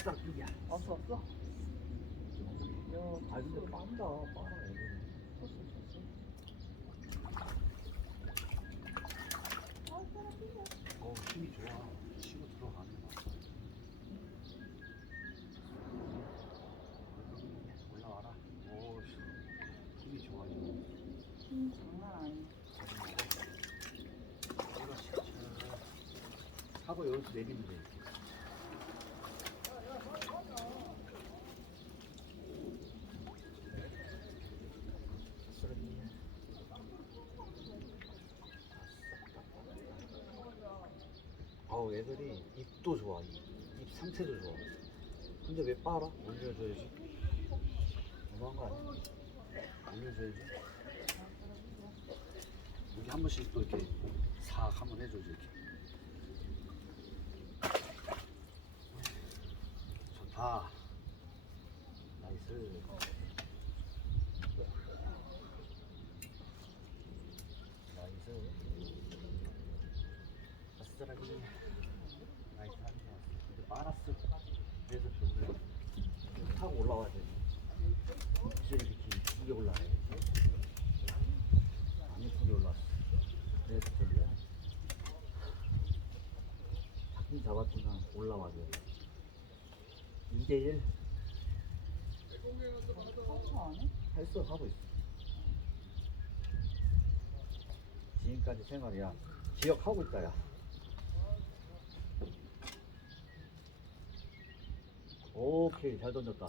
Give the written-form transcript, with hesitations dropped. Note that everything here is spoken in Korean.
아싸 삐야. 왔어 왔어? 야 아 근데 빤다 빨아 애들이. 쳤어 쳤어. 힘이 좋아. 치고 들어가는 거. 올라와라. 오 힘이 좋아 지금. 힘 장난 아니야. 그렇지. 하고 여기서 내리면 돼. 아우 애들이 입도 좋아. 입 상태도 좋아. 근데 왜 빨아? 올려줘야지. 너무한 거 아니야? 올려줘야지. 여기 한 번씩 또 이렇게 싹 한번 해줘야지 이렇게. 좋다. 나이스. 나이스. 아싸라기. 나이스 하는 거 같아. 근데 빨았어. 그래서 별로야. 타고 올라와야 돼. 이제 이렇게 이쁘게 올라가야 돼. 안 이쁘게 올라왔어. 그래서 별로야. 잡긴 잡았지만 올라와야 돼. 2대1 카운터 안 해? 했어 하고 있어. 지금까지 생활이야. 기억하고 있다 야. 오케이 잘 던졌다.